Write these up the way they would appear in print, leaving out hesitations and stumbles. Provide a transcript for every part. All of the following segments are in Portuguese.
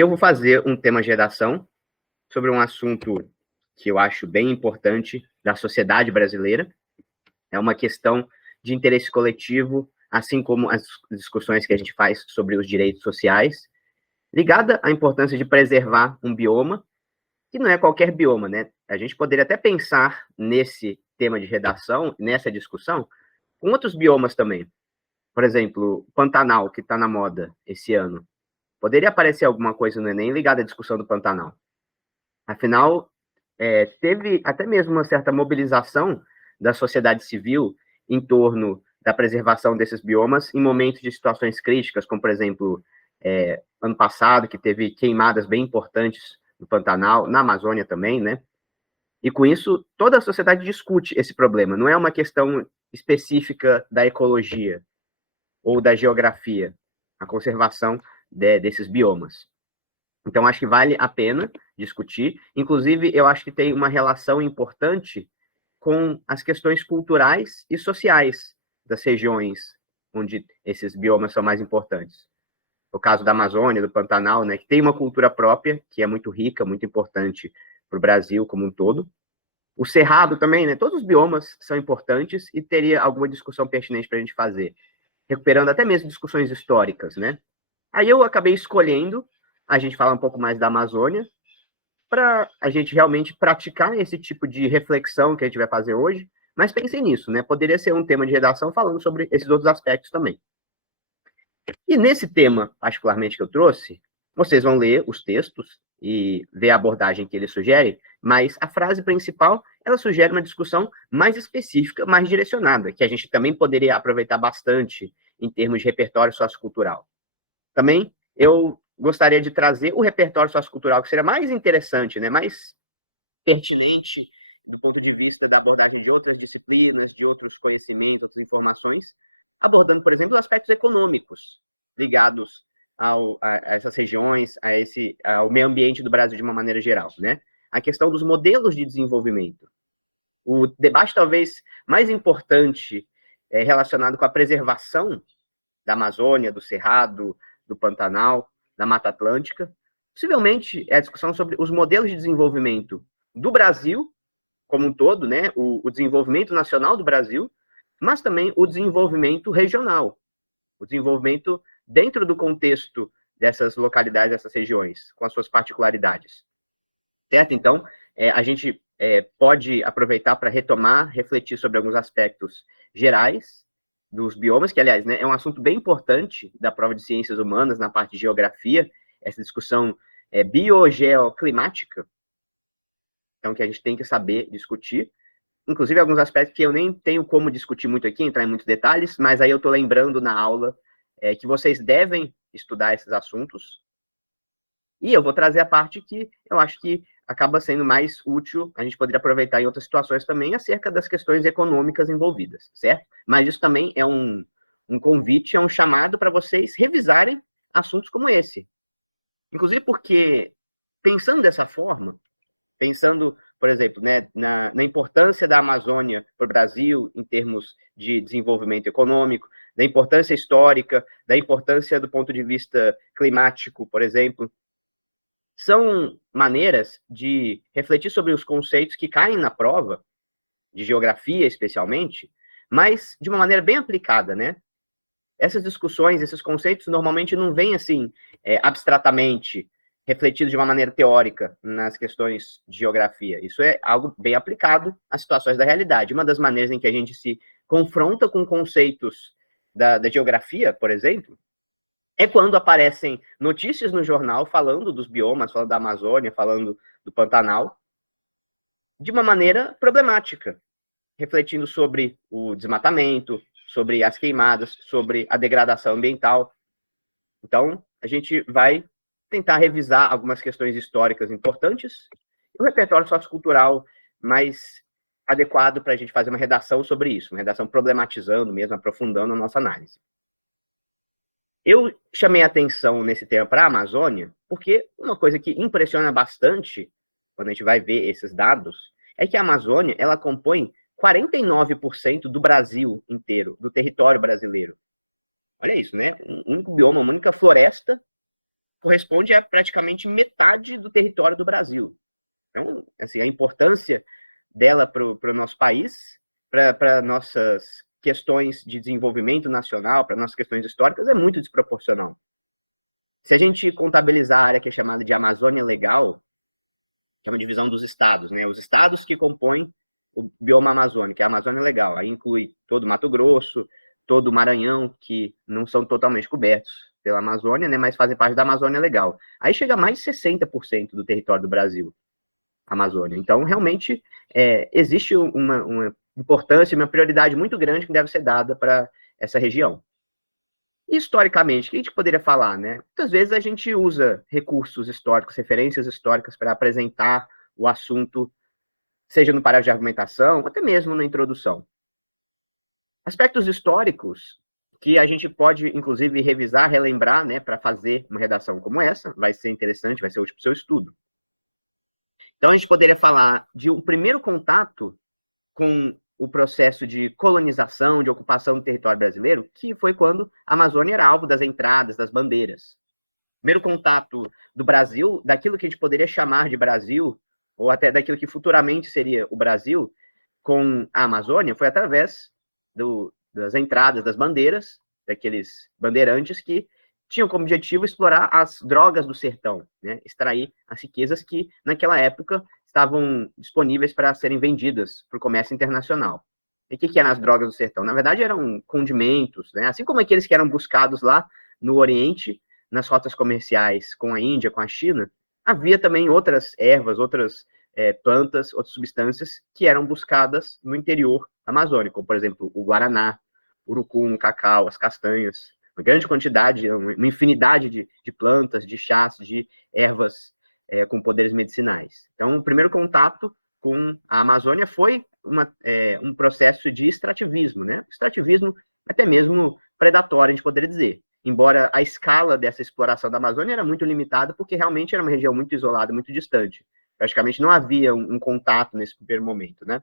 eu vou fazer um tema de redação sobre um assunto que eu acho bem importante da sociedade brasileira. É uma questão de interesse coletivo, assim como as discussões que a gente faz sobre os direitos sociais, ligada à importância de preservar um bioma, que não é qualquer bioma, né? A gente poderia até pensar nesse tema de redação, nessa discussão, com outros biomas também. Por exemplo, Pantanal, que está na moda esse ano. Poderia aparecer alguma coisa no Enem ligada à discussão do Pantanal. Afinal, teve até mesmo uma certa mobilização da sociedade civil em torno da preservação desses biomas em momentos de situações críticas, como, por exemplo, ano passado, que teve queimadas bem importantes no Pantanal, na Amazônia também, né? E com isso, toda a sociedade discute esse problema. Não é uma questão específica da ecologia ou da geografia, a conservação desses biomas. Então, acho que vale a pena discutir. Inclusive, eu acho que tem uma relação importante com as questões culturais e sociais das regiões onde esses biomas são mais importantes. O caso da Amazônia, do Pantanal, né, que tem uma cultura própria, que é muito rica, muito importante para o Brasil como um todo. O Cerrado também, né, todos os biomas são importantes e teria alguma discussão pertinente para a gente fazer, recuperando até mesmo discussões históricas, né? Aí eu acabei escolhendo a gente falar um pouco mais da Amazônia, para a gente realmente praticar esse tipo de reflexão que a gente vai fazer hoje, mas pensem nisso, né? Poderia ser um tema de redação falando sobre esses outros aspectos também. E nesse tema, particularmente, que eu trouxe, vocês vão ler os textos e ver a abordagem que ele sugere, mas a frase principal, ela sugere uma discussão mais específica, mais direcionada, que a gente também poderia aproveitar bastante em termos de repertório sociocultural. Também eu gostaria de trazer o repertório sociocultural que seria mais interessante, né, mais pertinente do ponto de vista da abordagem de outras disciplinas, de outros conhecimentos, outras informações, abordando, por exemplo, aspectos econômicos ligados a essas regiões, ao meio ambiente do Brasil de uma maneira geral, né? A questão dos modelos de desenvolvimento. O debate talvez mais importante relacionado com a preservação da Amazônia, do Cerrado, do Pantanal, da Mata Atlântica. Possivelmente é a discussão sobre os modelos de desenvolvimento do Brasil, como um todo, né? O desenvolvimento nacional do Brasil, mas também o desenvolvimento regional, o desenvolvimento dentro do contexto dessas localidades, dessas regiões, com as suas particularidades. Certo? Então, a gente pode aproveitar para retomar, refletir sobre alguns aspectos gerais dos biomas, que, aliás, né, é um assunto bem importante da prova de ciências humanas, na parte de geografia, essa discussão biogeoclimática, então, que a gente tem que saber discutir, inclusive alguns aspectos que eu nem tenho como discutir muito aqui, entrar em muitos detalhes, mas aí eu estou lembrando na aula que vocês devem estudar esses assuntos, e eu vou trazer a parte que eu acho que acaba sendo mais útil, a gente poderia aproveitar em outras situações também, acerca das questões econômicas envolvidas, certo? Mas isso também é um convite, é um chamado para vocês revisarem assuntos como esse. Inclusive porque, pensando dessa forma, pensando, por exemplo, né, na importância da Amazônia para o Brasil, em termos de desenvolvimento econômico, da importância histórica, da importância do ponto de vista climático, por exemplo, são maneiras de refletir sobre os conceitos que caem na prova, de geografia especialmente, mas de uma maneira bem aplicada, né? Essas discussões, esses conceitos, normalmente não vêm assim, abstratamente, refletidos de uma maneira teórica nas questões de geografia. Isso é algo bem aplicado às situações da realidade. Uma das maneiras em que a gente se confronta com conceitos da geografia, por exemplo, é quando aparecem notícias no jornal falando dos biomas, falando da Amazônia, falando do Pantanal, de uma maneira problemática, refletindo sobre o desmatamento, sobre as queimadas, sobre a degradação ambiental. Então, a gente vai tentar revisar algumas questões históricas importantes e o repertório sociocultural mais adequado para a gente fazer uma redação sobre isso, uma redação problematizando mesmo, aprofundando a nossa análise. Eu chamei a atenção nesse tema para a Amazônia, porque uma coisa que impressiona bastante, quando a gente vai ver esses dados, é que a Amazônia, ela compõe 49% do Brasil inteiro, do território brasileiro. Olha isso, né? Um único bioma, uma única floresta, corresponde a praticamente metade do território do Brasil. Então, assim, a importância dela para o nosso país, para nossas questões de desenvolvimento nacional, para nossas questões históricas, é muito desproporcional. Se a gente contabilizar a área que é chamada de Amazônia Legal, que é uma divisão dos estados, né? Os estados que compõem o bioma amazônico, é a Amazônia Legal. Aí inclui todo o Mato Grosso, todo o Maranhão, que não são totalmente cobertos pela Amazônia, né? Mas fazem parte da Amazônia Legal. Aí chega a mais de 60% do território do Brasil, Amazônia. Então, realmente, existe uma importância, uma prioridade muito grande que deve ser dada para essa região. Historicamente, o que a gente poderia falar, né? Muitas vezes a gente usa recursos históricos, referências históricas para apresentar o assunto, seja no parágrafo de argumentação, até mesmo na introdução. Aspectos históricos que a gente pode, inclusive, revisar, relembrar, né, para fazer uma redação como essa, vai ser interessante, vai ser útil para o seu estudo. Então, a gente poderia falar de um primeiro contato com o processo de colonização, de ocupação do território brasileiro, que foi quando a Amazônia era alvo das entradas, das bandeiras. O primeiro contato do Brasil, daquilo que a gente poderia chamar de Brasil, ou até daquilo que futuramente seria o Brasil, com a Amazônia, foi através das entradas, das bandeiras, daqueles bandeirantes que tinham como objetivo explorar as drogas do sertão, né? Extrair as riquezas que, naquela época, estavam disponíveis para serem vendidas para o comércio internacional. E o que eram as drogas do sertão? Na verdade, eram condimentos, né? Assim como aqueles que eram buscados lá no Oriente, nas rotas comerciais com a Índia, com a China, havia também outras ervas, outras plantas, outras substâncias que eram buscadas no interior amazônico, como, por exemplo, o guaraná, o urucum, o cacau, as castanhas, uma grande quantidade, uma infinidade de plantas, de chás, de ervas com poderes medicinais. Então, o primeiro contato com a Amazônia foi um processo de extrativismo, né? Extrativismo até mesmo predatório, a gente poderia dizer. Embora a escala dessa exploração da Amazônia era muito limitada, porque realmente era uma região muito isolada, muito distante. Praticamente não havia um contato nesse primeiro momento, né?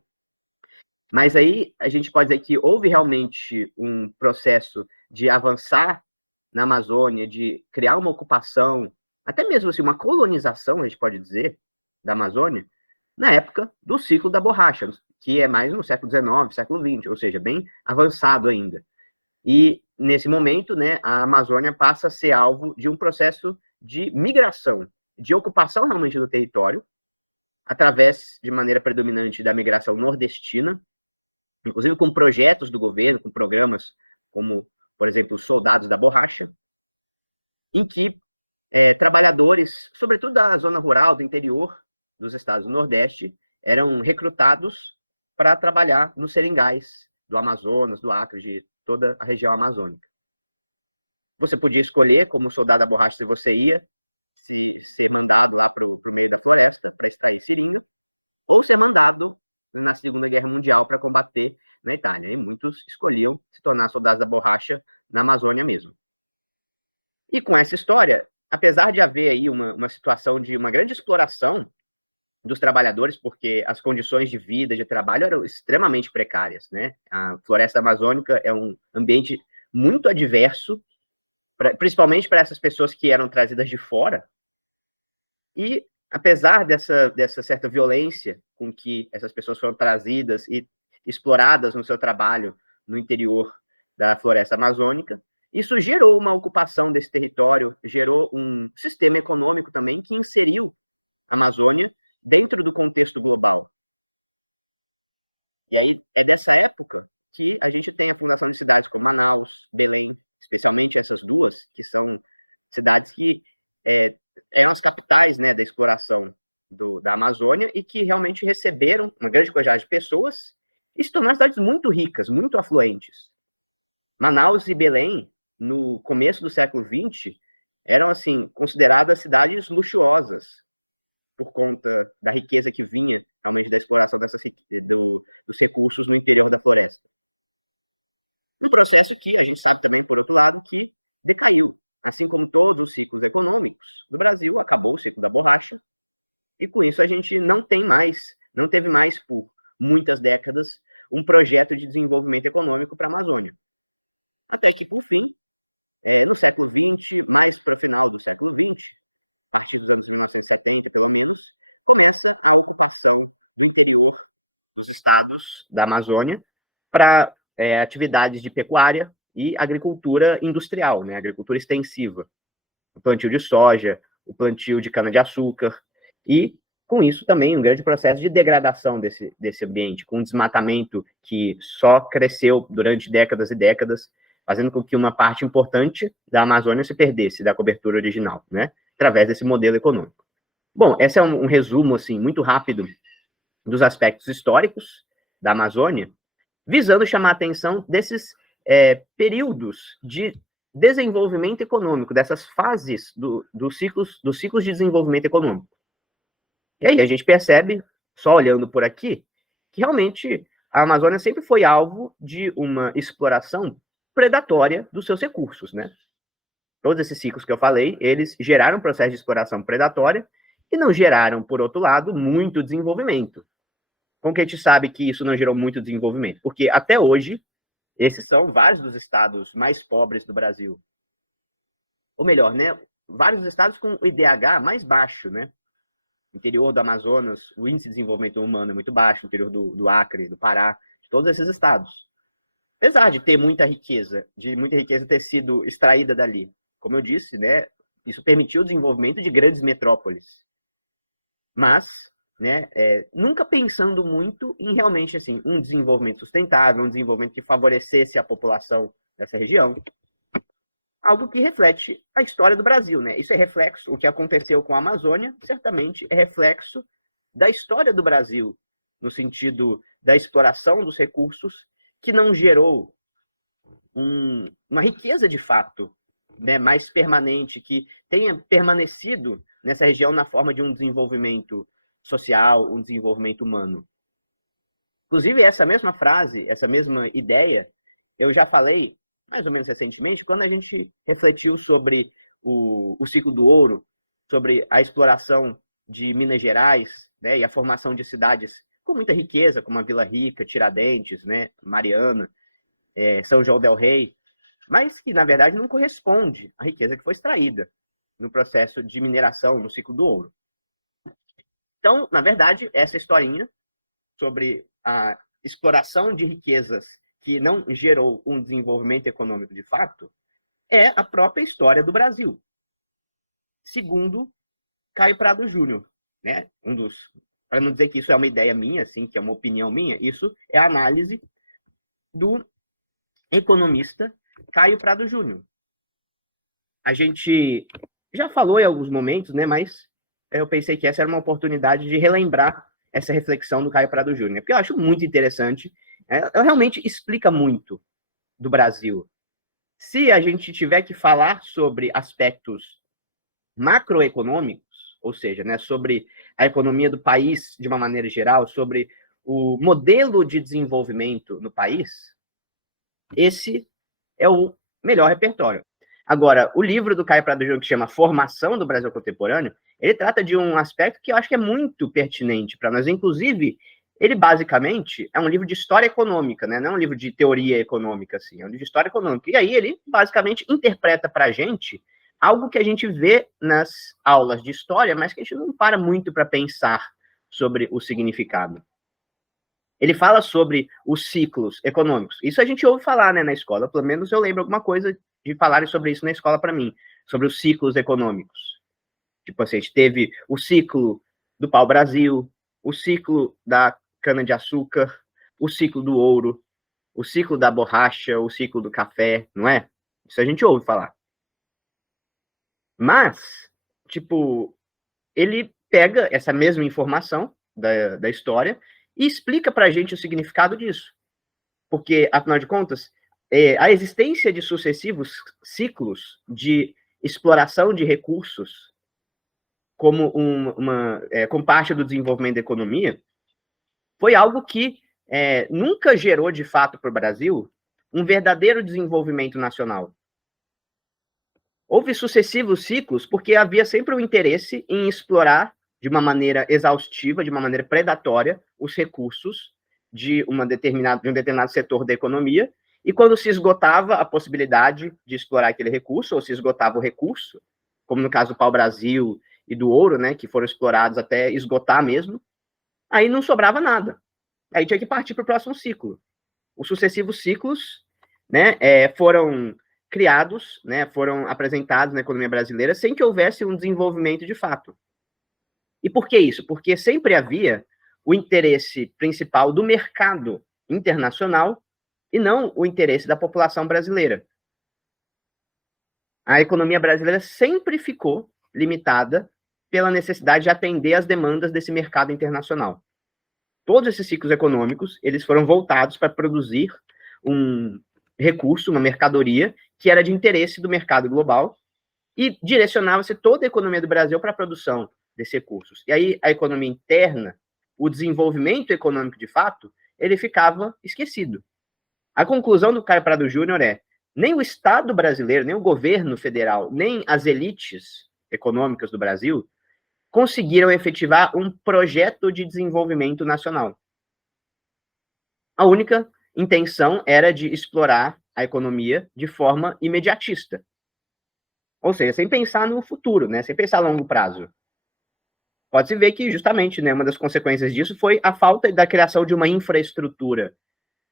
Mas aí a gente pode dizer que houve realmente um processo de avançar na Amazônia, de criar uma ocupação, até mesmo assim, uma colonização, a gente pode dizer, da Amazônia, na época do ciclo da borracha, que é mais no século XIX, século XX, ou seja, bem avançado ainda. E, nesse momento, né, a Amazônia passa a ser alvo de um processo de migração, de ocupação realmente do território, através, de maneira predominante, da migração nordestina, inclusive com projetos do governo, com programas como, por exemplo, os Soldados da Borracha, em que trabalhadores, sobretudo da zona rural, do interior dos estados do Nordeste, eram recrutados para trabalhar nos seringais do Amazonas, do Acre, de toda a região amazônica. Você podia escolher, como soldado da borracha, se você ia ser mandado lá para o meio da floresta para extrair seringa, ou ser mandado na Segunda Guerra Mundial para combater na Itália. E muitos escolhiam se tornar soldados da borracha na Amazônia mesmo. E com essa história, apesar de haver aí uma situação de uma grande exploração dos trabalhadores, porque as condições de vida, de trabalho eram extremamente precárias, né? A floresta amazônica é um ambiente muito adverso, principalmente para essas pessoas que eram trazidas de fora. E, apesar dessa certa violência com que essas pessoas foram trazidas e exploradas no seu trabalho no interior da floresta amazônica, isso gerou uma ocupação desse território, gerou um sistema econômico também que inseriu a Amazônia dentro do contexto global. E aí é dessa época que a gente tem a fundação de cidades como Manaus, Belém, especialmente essas duas, que são cidades que eram as capitais, né, da exploração da Amazônia e que realmente receberam uma grande quantidade de pessoas e se tornaram cidades muito ricas, muito afluentes. Manaus e Belém, no começo do século XX, eram, assim, consideradas cidades luxuosas, por conta da riqueza que vinha, realmente, da exploração dos recursos no interior da floresta. Um processo que a gente sabe também, por outro lado, que decaiu. Assim como todos os ciclos econômicos do Brasil, acabou o ciclo da borracha, e com isso a gente não teve mais, por muitas décadas, um projeto de desenvolvimento econômico para a Amazônia. Até que, por fim, no século XX, mais para o final do século XX, a partir dos anos 1970, pelo menos, começa a ocupação do interior dos estados da Amazônia para atividades de pecuária e agricultura industrial, né, agricultura extensiva, o plantio de soja, o plantio de cana-de-açúcar, e, com isso, também um grande processo de degradação desse ambiente, com um desmatamento que só cresceu durante décadas e décadas, fazendo com que uma parte importante da Amazônia se perdesse da cobertura original, né, através desse modelo econômico. Bom, esse é um resumo, assim, muito rápido dos aspectos históricos da Amazônia, visando chamar a atenção desses períodos de desenvolvimento econômico, dessas fases dos ciclos de desenvolvimento econômico. E aí a gente percebe, só olhando por aqui, que realmente a Amazônia sempre foi alvo de uma exploração predatória dos seus recursos, né? Todos esses ciclos que eu falei, eles geraram um processo de exploração predatória e não geraram, por outro lado, muito desenvolvimento. Como que a gente sabe que isso não gerou muito desenvolvimento? Porque até hoje, esses são vários dos estados mais pobres do Brasil. Ou melhor, né? Vários estados com o IDH mais baixo, né? No interior do Amazonas, o índice de desenvolvimento humano é muito baixo, no interior do Acre, do Pará, de todos esses estados. Apesar de ter muita riqueza, ter sido extraída dali, como eu disse, né? Isso permitiu o desenvolvimento de grandes metrópoles. Mas, né, nunca pensando muito em realmente, assim, um desenvolvimento sustentável, um desenvolvimento que favorecesse a população dessa região. Algo que reflete a história do Brasil, né? Isso é reflexo, o que aconteceu com a Amazônia, certamente é reflexo da história do Brasil, no sentido da exploração dos recursos, que não gerou uma riqueza de fato, né, mais permanente, que tenha permanecido nessa região na forma de um desenvolvimento social, um desenvolvimento humano. Inclusive, essa mesma frase, essa mesma ideia, eu já falei mais ou menos recentemente, quando a gente refletiu sobre o ciclo do ouro, sobre a exploração de Minas Gerais, né, e a formação de cidades com muita riqueza, como a Vila Rica, Tiradentes, né, Mariana, São João del Rei, mas que, na verdade, não corresponde à riqueza que foi extraída no processo de mineração, no ciclo do ouro. Então, na verdade, essa historinha sobre a exploração de riquezas que não gerou um desenvolvimento econômico de fato é a própria história do Brasil. Segundo Caio Prado Júnior, né? Para não dizer que isso é uma ideia minha, assim, que é uma opinião minha, isso é a análise do economista Caio Prado Júnior. A gente já falou em alguns momentos, né, mas eu pensei que essa era uma oportunidade de relembrar essa reflexão do Caio Prado Júnior, porque eu acho muito interessante, ela realmente explica muito do Brasil. Se a gente tiver que falar sobre aspectos macroeconômicos, ou seja, né, sobre a economia do país de uma maneira geral, sobre o modelo de desenvolvimento no país, esse é o melhor repertório. Agora, o livro do Caio Prado Júnior, que chama Formação do Brasil Contemporâneo, ele trata de um aspecto que eu acho que é muito pertinente para nós. Inclusive, ele basicamente é um livro de história econômica, né? Não é um livro de teoria econômica, assim, é um livro de história econômica. E aí ele basicamente interpreta para a gente algo que a gente vê nas aulas de história, mas que a gente não para muito para pensar sobre o significado. Ele fala sobre os ciclos econômicos. Isso a gente ouve falar, né, na escola. Pelo menos eu lembro alguma coisa de falarem sobre isso na escola para mim, sobre os ciclos econômicos. Tipo assim, a gente teve o ciclo do pau-brasil, o ciclo da cana-de-açúcar, o ciclo do ouro, o ciclo da borracha, o ciclo do café, não é? Isso a gente ouve falar. Mas, tipo, ele pega essa mesma informação da história e explica para a gente o significado disso. Porque, afinal de contas, a existência de sucessivos ciclos de exploração de recursos como como parte do desenvolvimento da economia foi algo que nunca gerou, de fato, para o Brasil um verdadeiro desenvolvimento nacional. Houve sucessivos ciclos porque havia sempre o interesse em explorar de uma maneira exaustiva, de uma maneira predatória, os recursos de um determinado setor da economia, E quando se esgotava a possibilidade de explorar aquele recurso, ou se esgotava o recurso, como no caso do pau-brasil e do ouro, né, que foram explorados até esgotar mesmo, aí não sobrava nada. Aí tinha que partir para o próximo ciclo. Os sucessivos ciclos, né, foram criados, né, foram apresentados na economia brasileira sem que houvesse um desenvolvimento de fato. E por que isso? Porque sempre havia o interesse principal do mercado internacional e não o interesse da população brasileira. A economia brasileira sempre ficou limitada pela necessidade de atender às demandas desse mercado internacional. Todos esses ciclos econômicos, eles foram voltados para produzir um recurso, uma mercadoria, que era de interesse do mercado global, e direcionava-se toda a economia do Brasil para a produção desses recursos. E aí, a economia interna, o desenvolvimento econômico de fato, ele ficava esquecido. A conclusão do Caio Prado Júnior é: nem o Estado brasileiro, nem o governo federal, nem as elites econômicas do Brasil conseguiram efetivar um projeto de desenvolvimento nacional. A única intenção era de explorar a economia de forma imediatista. Ou seja, sem pensar no futuro, né? Sem pensar a longo prazo. Pode-se ver que, justamente, né, uma das consequências disso foi a falta da criação de uma infraestrutura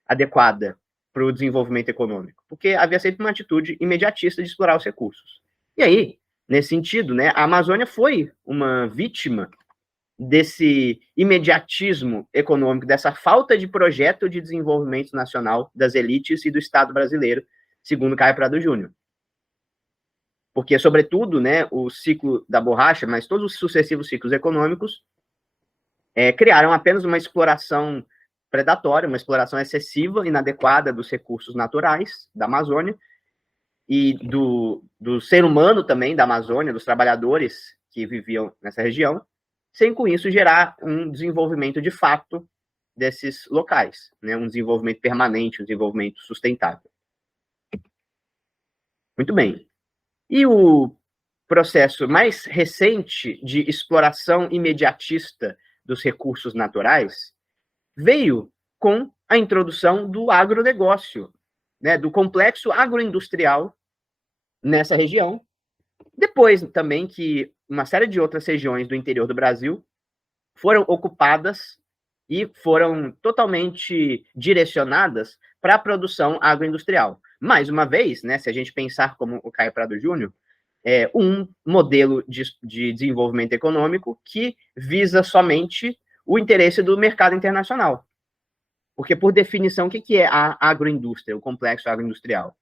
adequada para o desenvolvimento econômico, porque havia sempre uma atitude imediatista de explorar os recursos. E aí, nesse sentido, né, a Amazônia foi uma vítima desse imediatismo econômico, dessa falta de projeto de desenvolvimento nacional das elites e do Estado brasileiro, segundo Caio Prado Júnior. Porque, sobretudo, né, o ciclo da borracha, mas todos os sucessivos ciclos econômicos criaram apenas uma exploração predatória, uma exploração excessiva, inadequada dos recursos naturais da Amazônia e do ser humano também da Amazônia, dos trabalhadores que viviam nessa região, sem com isso gerar um desenvolvimento de fato desses locais, né, um desenvolvimento permanente, um desenvolvimento sustentável. Muito bem. E o processo mais recente de exploração imediatista dos recursos naturais veio com a introdução do agronegócio, né, do complexo agroindustrial nessa região. Depois também que uma série de outras regiões do interior do Brasil foram ocupadas e foram totalmente direcionadas para a produção agroindustrial. Mais uma vez, né, se a gente pensar como o Caio Prado Júnior, um modelo de desenvolvimento econômico que visa somente o interesse do mercado internacional. Porque, por definição, o que é a agroindústria, o complexo agroindustrial?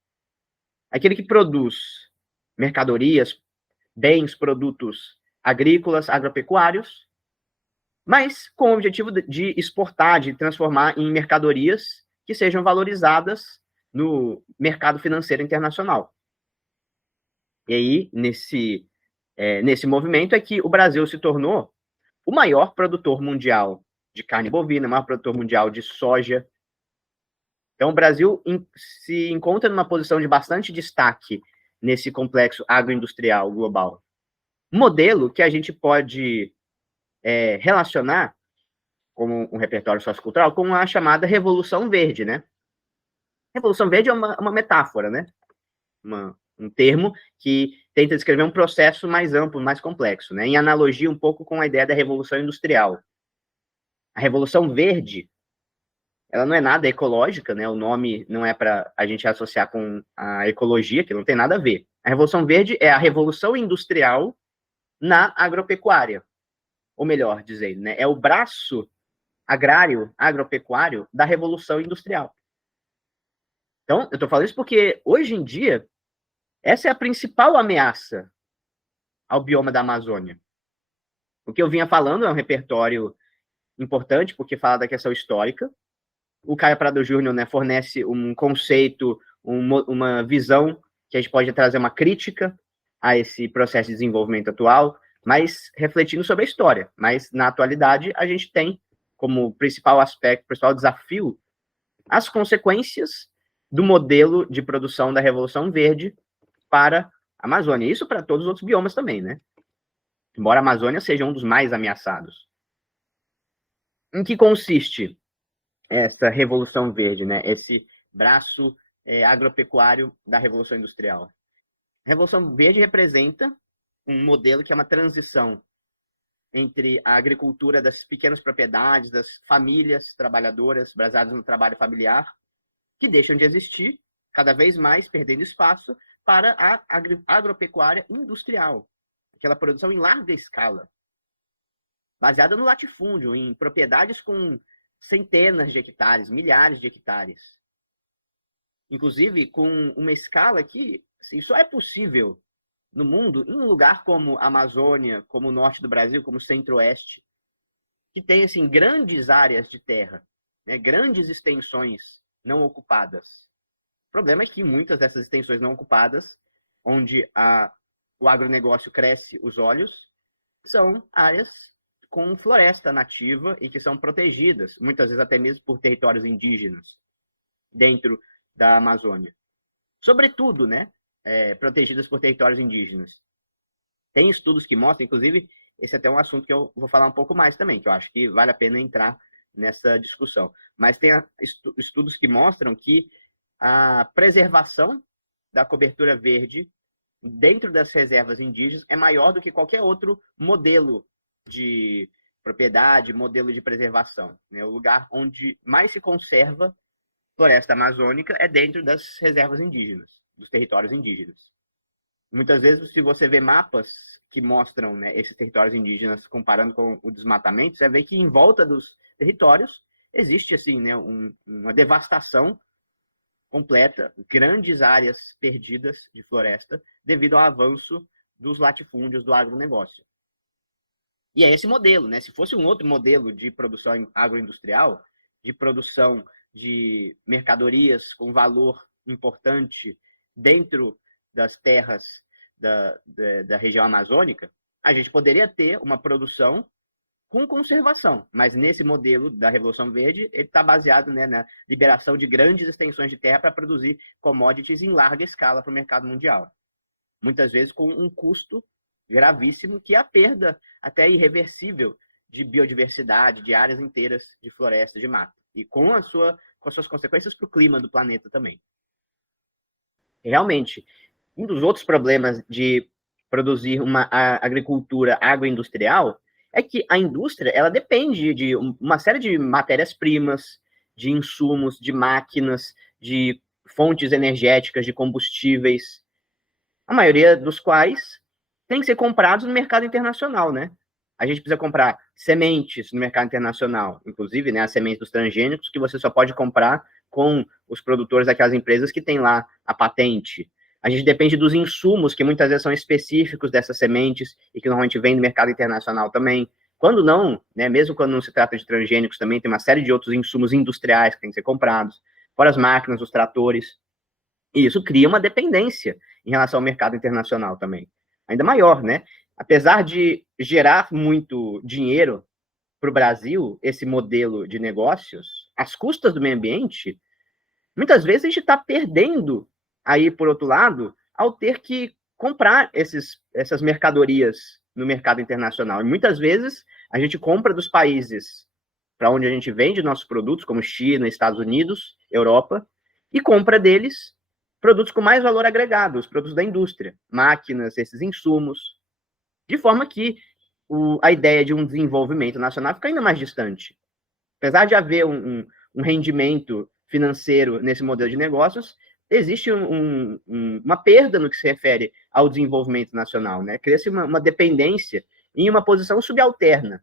Aquele que produz mercadorias, bens, produtos agrícolas, agropecuários, mas com o objetivo de exportar, de transformar em mercadorias que sejam valorizadas no mercado financeiro internacional. E aí, nesse movimento, é que o Brasil se tornou o maior produtor mundial de carne bovina, o maior produtor mundial de soja. Então, o Brasil se encontra numa posição de bastante destaque nesse complexo agroindustrial global. Modelo que a gente pode relacionar como um repertório sociocultural com a chamada Revolução Verde, né? Revolução Verde é uma metáfora, né? Um termo que tenta descrever um processo mais amplo, mais complexo, né? Em analogia um pouco com a ideia da Revolução Industrial. A Revolução Verde, ela não é nada ecológica, né? O nome não é para a gente associar com a ecologia, que não tem nada a ver. A Revolução Verde é a revolução industrial na agropecuária. Ou melhor dizendo, né? É o braço agrário, agropecuário da Revolução Industrial. Então, eu estou falando isso porque, hoje em dia, essa é a principal ameaça ao bioma da Amazônia. O que eu vinha falando é um repertório importante, porque fala da questão histórica. O Caio Prado Júnior, né, fornece um conceito, uma visão que a gente pode trazer uma crítica a esse processo de desenvolvimento atual, mas refletindo sobre a história. Mas, na atualidade, a gente tem como principal aspecto, principal desafio, as consequências do modelo de produção da Revolução Verde para a Amazônia. Isso para todos os outros biomas também, né? Embora a Amazônia seja um dos mais ameaçados. Em que consiste essa Revolução Verde, né? Esse braço agropecuário da Revolução Industrial. A Revolução Verde representa um modelo que é uma transição entre a agricultura das pequenas propriedades, das famílias trabalhadoras baseadas no trabalho familiar, que deixam de existir, cada vez mais perdendo espaço, para a agropecuária industrial, aquela produção em larga escala, baseada no latifúndio, em propriedades com centenas de hectares, milhares de hectares. Inclusive, com uma escala que assim, só é possível no mundo em um lugar como a Amazônia, como o norte do Brasil, como o centro-oeste, que tem assim, grandes áreas de terra, né, grandes extensões não ocupadas. O problema é que muitas dessas extensões não ocupadas, onde o agronegócio cresce os olhos, são áreas com floresta nativa e que são protegidas, muitas vezes até mesmo por territórios indígenas, dentro da Amazônia. Sobretudo, né, protegidas por territórios indígenas. Tem estudos que mostram, inclusive, esse é até um assunto que eu vou falar um pouco mais também, que eu acho que vale a pena entrar nessa discussão. Mas tem estudos que mostram que a preservação da cobertura verde dentro das reservas indígenas é maior do que qualquer outro modelo de propriedade, modelo de preservação. Né? O lugar onde mais se conserva floresta amazônica é dentro das reservas indígenas, dos territórios indígenas. Muitas vezes, se você vê mapas que mostram, né, esses territórios indígenas comparando com o desmatamento, você vê que em volta dos territórios existe assim, né, uma devastação completa, grandes áreas perdidas de floresta devido ao avanço dos latifúndios do agronegócio. E é esse modelo, né? Se fosse um outro modelo de produção agroindustrial, de produção de mercadorias com valor importante dentro das terras da região amazônica, a gente poderia ter uma produção com conservação, mas nesse modelo da Revolução Verde, ele está baseado, né, na liberação de grandes extensões de terra para produzir commodities em larga escala para o mercado mundial. Muitas vezes com um custo gravíssimo, que é a perda até irreversível de biodiversidade, de áreas inteiras de floresta, de mata, e com as suas consequências para o clima do planeta também. Realmente, um dos outros problemas de produzir uma agricultura agroindustrial é que a indústria, ela depende de uma série de matérias-primas, de insumos, de máquinas, de fontes energéticas, de combustíveis, a maioria dos quais tem que ser comprados no mercado internacional, né? A gente precisa comprar sementes no mercado internacional, inclusive, né, as sementes dos transgênicos, que você só pode comprar com os produtores daquelas empresas que têm lá a patente. A gente depende dos insumos, que muitas vezes são específicos dessas sementes e que normalmente vêm do mercado internacional também. Quando não, né, mesmo quando não se trata de transgênicos, também tem uma série de outros insumos industriais que têm que ser comprados, fora as máquinas, os tratores. E isso cria uma dependência em relação ao mercado internacional também, ainda maior, né? Apesar de gerar muito dinheiro para o Brasil, esse modelo de negócios, às custas do meio ambiente, muitas vezes a gente está perdendo aí, por outro lado, ao ter que comprar essas mercadorias no mercado internacional. E muitas vezes a gente compra dos países para onde a gente vende nossos produtos, como China, Estados Unidos, Europa, e compra deles produtos com mais valor agregado, os produtos da indústria, máquinas, esses insumos, de forma que a ideia de um desenvolvimento nacional fica ainda mais distante. Apesar de haver um rendimento financeiro nesse modelo de negócios, existe uma perda no que se refere ao desenvolvimento nacional, né? Cria-se uma dependência em uma posição subalterna.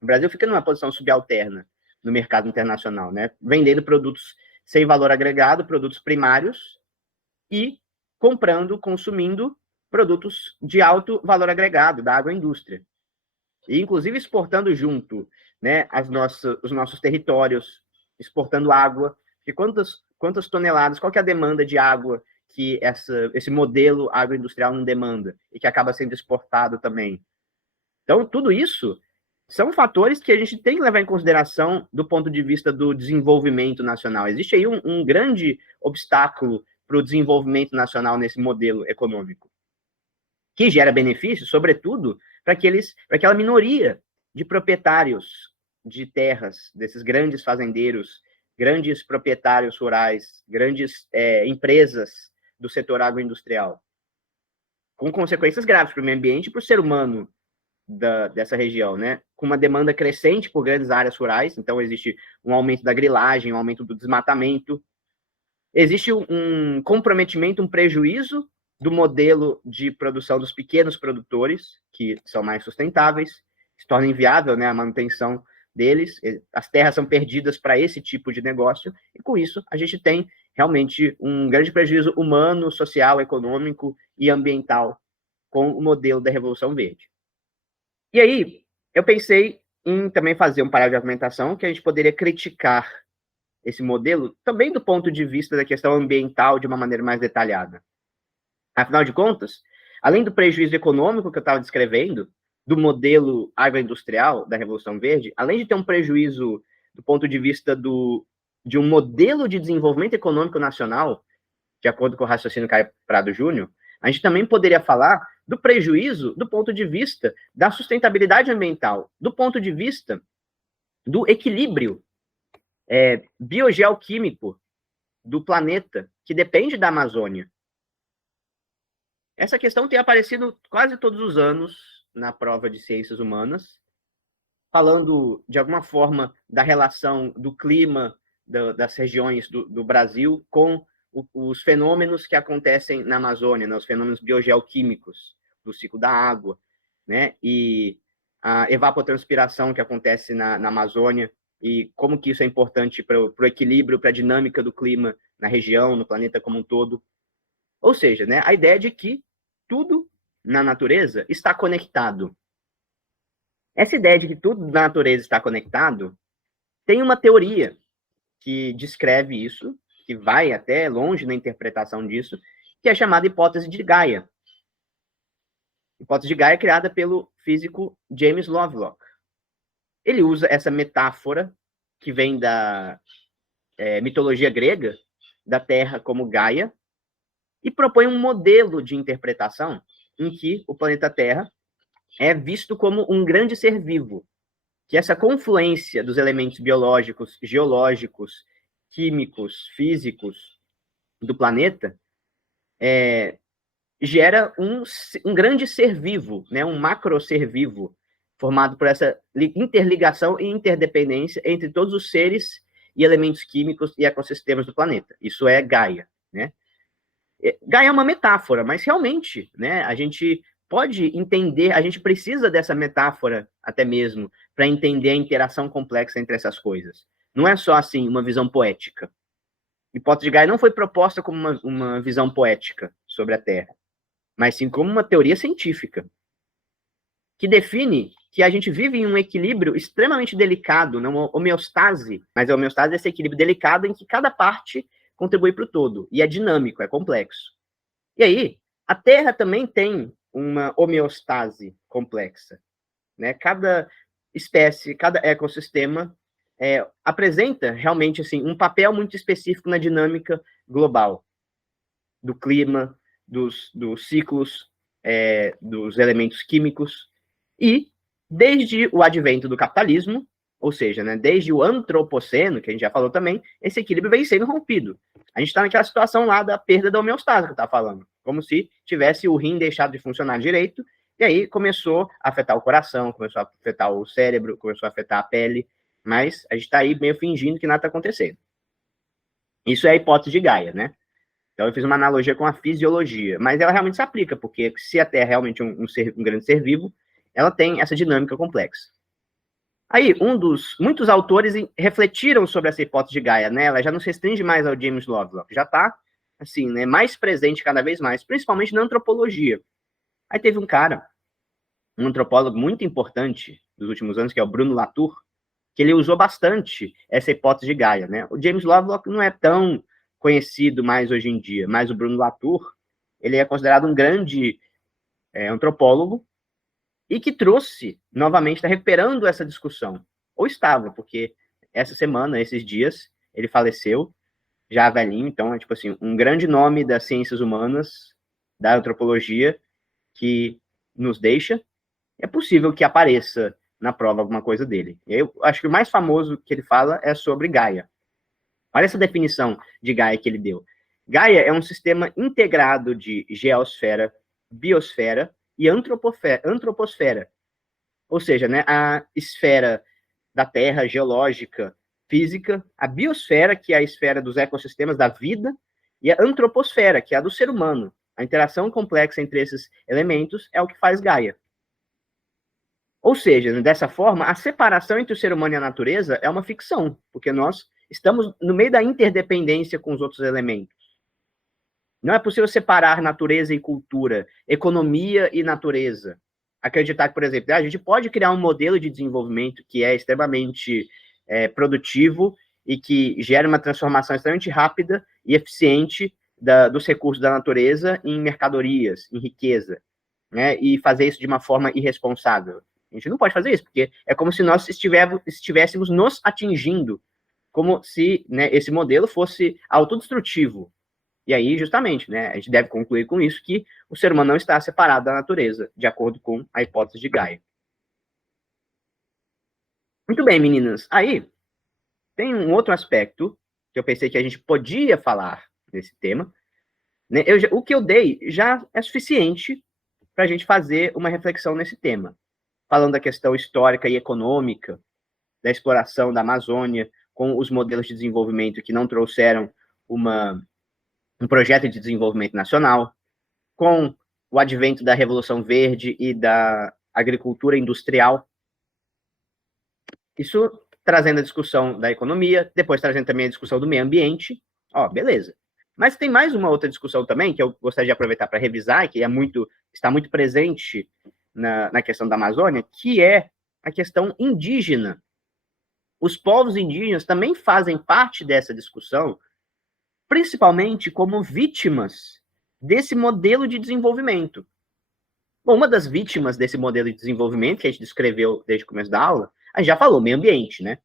O Brasil fica numa posição subalterna no mercado internacional, né? Vendendo produtos sem valor agregado, produtos primários, e comprando, consumindo produtos de alto valor agregado da agroindústria. E, inclusive, exportando junto, né, os nossos territórios, exportando água. E quantas toneladas, qual que é a demanda de água que esse modelo agroindustrial não demanda e que acaba sendo exportado também? Então, tudo isso são fatores que a gente tem que levar em consideração do ponto de vista do desenvolvimento nacional. Existe aí um grande obstáculo para o desenvolvimento nacional nesse modelo econômico, que gera benefícios, sobretudo, para aquela minoria de proprietários de terras, desses grandes fazendeiros grandes proprietários rurais, grandes empresas do setor agroindustrial, com consequências graves para o meio ambiente e para o ser humano dessa região, né? Com uma demanda crescente por grandes áreas rurais, então existe um aumento da grilagem, um aumento do desmatamento, existe um comprometimento, um prejuízo do modelo de produção dos pequenos produtores, que são mais sustentáveis, se torna inviável, né, a manutenção deles, as terras são perdidas para esse tipo de negócio, e com isso a gente tem realmente um grande prejuízo humano, social, econômico e ambiental com o modelo da Revolução Verde. E aí, eu pensei em também fazer um parágrafo de argumentação que a gente poderia criticar esse modelo também do ponto de vista da questão ambiental de uma maneira mais detalhada. Afinal de contas, além do prejuízo econômico que eu estava descrevendo, do modelo agroindustrial da Revolução Verde, além de ter um prejuízo do ponto de vista de um modelo de desenvolvimento econômico nacional, de acordo com o raciocínio Caio Prado Júnior, a gente também poderia falar do prejuízo do ponto de vista da sustentabilidade ambiental, do ponto de vista do equilíbrio biogeoquímico do planeta, que depende da Amazônia. Essa questão tem aparecido quase todos os anos na prova de ciências humanas, falando, de alguma forma, da relação do clima das regiões do Brasil com os fenômenos que acontecem na Amazônia, né, os fenômenos biogeoquímicos do ciclo da água, né, e a evapotranspiração que acontece na Amazônia, e como que isso é importante para o equilíbrio, para a dinâmica do clima na região, no planeta como um todo. Ou seja, né, a ideia de que tudo na natureza está conectado. Essa ideia de que tudo na natureza está conectado tem uma teoria que descreve isso, que vai até longe na interpretação disso, que é chamada hipótese de Gaia. A hipótese de Gaia é criada pelo físico James Lovelock. Ele usa essa metáfora que vem da mitologia grega, da Terra como Gaia, e propõe um modelo de interpretação em que o planeta Terra é visto como um grande ser vivo, que essa confluência dos elementos biológicos, geológicos, químicos, físicos do planeta gera um grande ser vivo, né, um macro ser vivo, formado por essa interligação e interdependência entre todos os seres e elementos químicos e ecossistemas do planeta. Isso é Gaia, né? Gaia é uma metáfora, mas realmente, né, a gente pode entender, a gente precisa dessa metáfora até mesmo para entender a interação complexa entre essas coisas. Não é só, assim, uma visão poética. A hipótese de Gaia não foi proposta como uma visão poética sobre a Terra, mas sim como uma teoria científica, que define que a gente vive em um equilíbrio extremamente delicado, não homeostase, mas a homeostase é esse equilíbrio delicado em que cada parte contribui para o todo, e é dinâmico, é complexo. E aí, a Terra também tem uma homeostase complexa, né? Cada espécie, cada ecossistema apresenta realmente assim um papel muito específico na dinâmica global do clima, dos ciclos, dos elementos químicos, e desde o advento do capitalismo, ou seja, né, desde o antropoceno, que a gente já falou também, esse equilíbrio vem sendo rompido. A gente está naquela situação lá da perda da homeostase que eu estava falando, como se tivesse o rim deixado de funcionar direito, e aí começou a afetar o coração, começou a afetar o cérebro, começou a afetar a pele, mas a gente está aí meio fingindo que nada está acontecendo. Isso é a hipótese de Gaia, né? Então eu fiz uma analogia com a fisiologia, mas ela realmente se aplica, porque se a Terra é realmente um grande ser vivo, ela tem essa dinâmica complexa. Aí, muitos autores refletiram sobre essa hipótese de Gaia, né? Ela já não se restringe mais ao James Lovelock, já está, assim, né, mais presente cada vez mais, principalmente na antropologia. Aí teve um cara, um antropólogo muito importante dos últimos anos, que é o Bruno Latour, que ele usou bastante essa hipótese de Gaia, né? O James Lovelock não é tão conhecido mais hoje em dia, mas o Bruno Latour, ele é considerado um grande antropólogo, e que trouxe, novamente, está recuperando essa discussão. Ou estava, porque essa semana, esses dias, ele faleceu, já velhinho, então é tipo assim, um grande nome das ciências humanas, da antropologia, que nos deixa. É possível que apareça na prova alguma coisa dele. Eu acho que o mais famoso que ele fala é sobre Gaia. Olha essa definição de Gaia que ele deu. Gaia é um sistema integrado de geosfera, biosfera e antroposfera. Ou seja, né, a esfera da Terra, geológica, física, a biosfera, que é a esfera dos ecossistemas da vida, e a antroposfera, que é a do ser humano. A interação complexa entre esses elementos é o que faz Gaia. Ou seja, dessa forma, a separação entre o ser humano e a natureza é uma ficção, porque nós estamos no meio da interdependência com os outros elementos. Não é possível separar natureza e cultura, economia e natureza. Acreditar que, por exemplo, a gente pode criar um modelo de desenvolvimento que é extremamente produtivo e que gera uma transformação extremamente rápida e eficiente dos recursos da natureza em mercadorias, em riqueza, né? E fazer isso de uma forma irresponsável. A gente não pode fazer isso, porque é como se nós estivéssemos nos atingindo, como se, né, esse modelo fosse autodestrutivo. E aí, justamente, né, a gente deve concluir com isso que o ser humano não está separado da natureza, de acordo com a hipótese de Gaia. Muito bem, meninas. Aí, tem um outro aspecto que eu pensei que a gente podia falar nesse tema. Né? O que eu dei já é suficiente para a gente fazer uma reflexão nesse tema. Falando da questão histórica e econômica, da exploração da Amazônia, com os modelos de desenvolvimento que não trouxeram um projeto de desenvolvimento nacional, com o advento da Revolução Verde e da agricultura industrial. Isso trazendo a discussão da economia, depois trazendo também a discussão do meio ambiente. Ó, beleza. Mas tem mais uma outra discussão também, que eu gostaria de aproveitar para revisar, que está muito presente na questão da Amazônia, que é a questão indígena. Os povos indígenas também fazem parte dessa discussão, principalmente como vítimas desse modelo de desenvolvimento. Bom, uma das vítimas desse modelo de desenvolvimento, que a gente descreveu desde o começo da aula, a gente já falou, meio ambiente, né?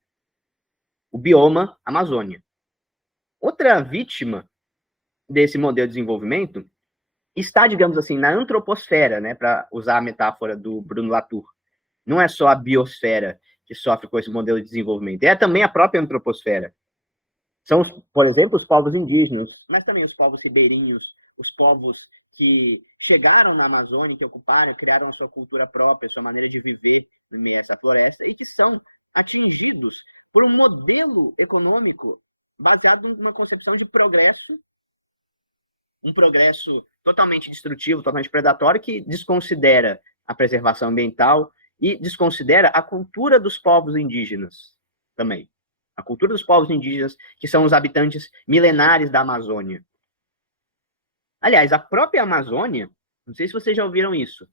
O bioma Amazônia. Outra vítima desse modelo de desenvolvimento está, digamos assim, na antroposfera, né? Para usar a metáfora do Bruno Latour. Não é só a biosfera que sofre com esse modelo de desenvolvimento, é também a própria antroposfera. São, por exemplo, os povos indígenas, mas também os povos ribeirinhos, os povos que chegaram na Amazônia, que ocuparam, criaram a sua cultura própria, a sua maneira de viver no meio dessa floresta, e que são atingidos por um modelo econômico baseado numa concepção de progresso, um progresso totalmente destrutivo, totalmente predatório, que desconsidera a preservação ambiental e desconsidera a cultura dos povos indígenas também. A cultura dos povos indígenas, que são os habitantes milenares da Amazônia. Aliás, a própria Amazônia, não sei se vocês já ouviram isso,